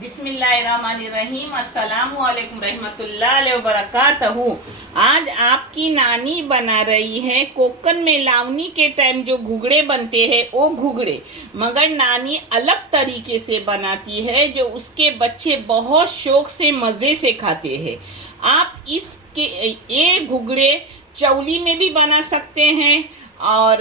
बिस्मिल्लाहिर्रहमानिर्रहीम। अस्सलामु अलैकुम रहमतुल्लाहि व बरकातहू। आज आपकी नानी बना रही है कोकन में लावनी के टाइम जो घुघड़े बनते हैं वो घुघड़े, मगर नानी अलग तरीके से बनाती है जो उसके बच्चे बहुत शौक से मज़े से खाते हैं। आप इसके ये घुघड़े चौली में भी बना सकते हैं और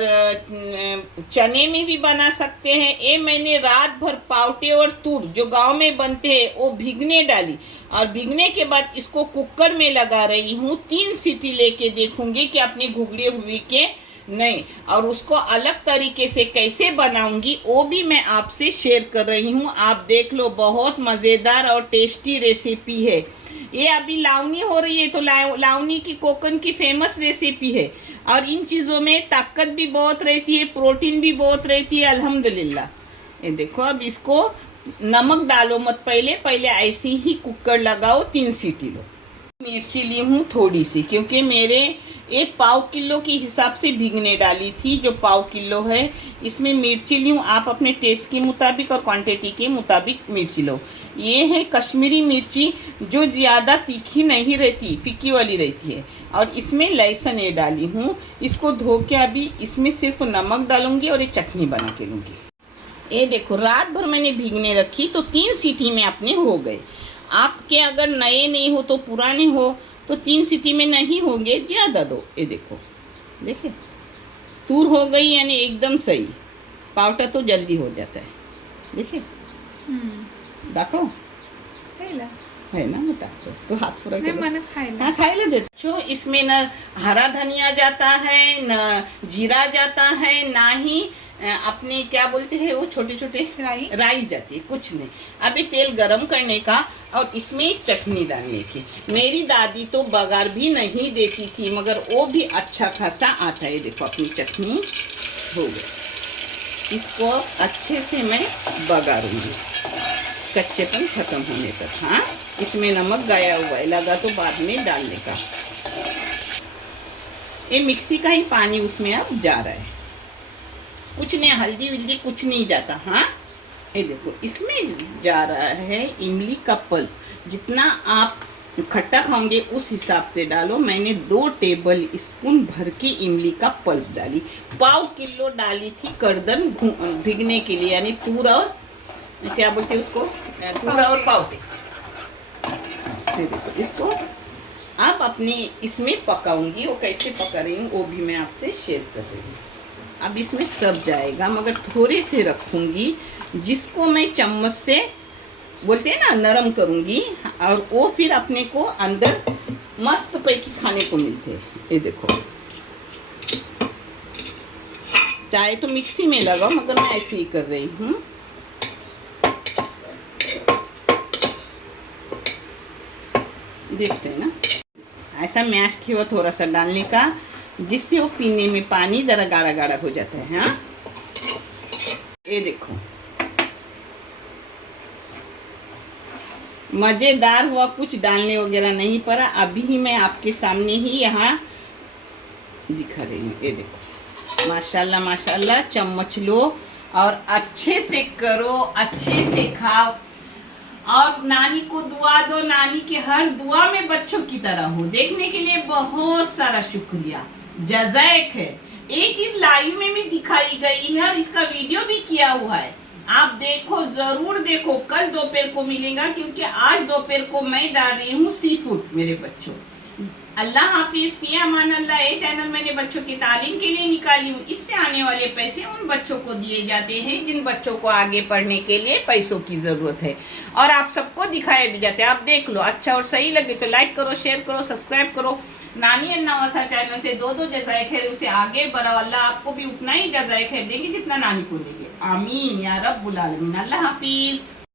चने में भी बना सकते हैं। ये मैंने रात भर पावटे और तूर जो गांव में बनते हैं वो भीगने डाली और भीगने के बाद इसको कुकर में लगा रही हूँ। 3 सीटी लेके देखूंगी कि अपनी घुघड़ी हुई के नहीं, और उसको अलग तरीके से कैसे बनाऊंगी वो भी मैं आपसे शेयर कर रही हूँ। आप देख लो, बहुत मज़ेदार और टेस्टी रेसिपी है। ये अभी लावनी हो रही है तो लावनी की कोकन की फेमस रेसिपी है और इन चीज़ों में ताकत भी बहुत रहती है, प्रोटीन भी बहुत रहती है अल्हम्दुलिल्लाह। ये देखो, अब इसको नमक डालो मत, पहले ऐसे ही कुकर लगाओ, 3 सीटी लो। मिर्ची ली हूँ थोड़ी सी, क्योंकि मेरे एक पाव किलो के हिसाब से भीगने डाली थी जो पाव किलो है। इसमें मिर्ची ली हूँ, आप अपने टेस्ट के मुताबिक और क्वांटिटी के मुताबिक मिर्ची लो। ये है कश्मीरी मिर्ची जो ज़्यादा तीखी नहीं रहती, फीकी वाली रहती है। और इसमें लहसुन ये डाली हूँ, इसको धो के अभी इसमें सिर्फ नमक डालूँगी और ये चटनी बना के लूँगी। ये देखो, रात भर मैंने भीगने रखी तो 3 सीटी में अपने हो गए। आपके अगर नए नहीं हो तो पुराने हो तो 3 सीटी में नहीं होंगे, ज़्यादा दो। ये देखो, देखे तूर हो गई, यानी एकदम सही। पावटा तो जल्दी हो जाता है, देखे देखो है ना, बता तो हाथ पूरा हाँ खाइला दे। जो इसमें न हरा धनिया जाता है, न जीरा जाता है, ना ही अपने क्या बोलते हैं वो छोटे छोटे राई जाती है, कुछ नहीं। अभी तेल गरम करने का और इसमें चटनी डालने की। मेरी दादी तो बघार भी नहीं देती थी, मगर वो भी अच्छा खासा आता है। देखो अपनी चटनी हो गई, इसको अच्छे से मैं बघारूंगी कच्चेपन खत्म होने तक। हाँ, इसमें नमक गाया हुआ है, लगा तो बाद में डालने का। ये मिक्सी का ही पानी उसमें अब जा रहा है, कुछ नहीं, हल्दी विल्दी कुछ नहीं जाता। हाँ, ये देखो इसमें जा रहा है इमली का पल्प। जितना आप खट्टा खाओगे उस हिसाब से डालो। मैंने 2 टेबल स्पून भर के इमली का पल्प डाली। पाव किलो डाली थी करदन भीगने के लिए, यानी तूर और क्या बोलते हैं उसको, तूर और पावटे। ये देखो, इसको आप अपने इसमें पकाऊंगी। वो कैसे पका रही हूँ वो भी मैं आपसे शेयर कर रही हूँ। अब इसमें सब जाएगा, मगर थोड़े से रखूँगी जिसको मैं चम्मच से बोलते हैं ना नरम करूँगी, और वो फिर अपने को अंदर मस्त पैकी खाने को मिलते हैं। ये देखो, चाहे तो मिक्सी में लगाओ, मगर मैं ऐसे ही कर रही हूँ। देखते हैं ना, ऐसा मैश किया थोड़ा सा डालने का, जिससे वो पीने में पानी ज़रा गाढ़ा गाढ़ा हो जाता है। हाँ, ये देखो मज़ेदार हुआ, कुछ डालने वगैरह नहीं पड़ा। अभी ही मैं आपके सामने ही यहाँ दिखा रही हूँ। ये देखो, माशाल्लाह माशाल्लाह। चम्मच लो और अच्छे से करो, अच्छे से खाओ और नानी को दुआ दो। नानी के हर दुआ में बच्चों की तरह हो। देखने के लिए बहुत सारा शुक्रिया, जज़ाक है। ये चीज लाइव में भी दिखाई गई है और इसका वीडियो भी किया हुआ है, आप देखो, जरूर देखो। कल दोपहर को मिलेगा, क्योंकि आज दोपहर को मैं डाल रही हूँ सी फूड मेरे बच्चों। अल्लाह हाफिज, फिया अमान अल्लाह। ये चैनल मैंने बच्चों की तालीम के लिए निकाली हूँ। इससे आने वाले पैसे उन बच्चों को दिए जाते हैं जिन बच्चों को आगे पढ़ने के लिए पैसों की ज़रूरत है, और आप सबको दिखाए भी जाते हैं। आप देख लो, अच्छा और सही लगे तो लाइक करो, शेयर करो, सब्सक्राइब करो। नानी अन्नावासा चैनल से 2 जज़ाए खैर उसे आगे बढ़ाओ। अल्लाह आपको भी उतना ही जज़ाए खैर देंगे जितना नानी को देंगे। आमीन या रब्बुल आलमीन। अल्लाह हाफिज़।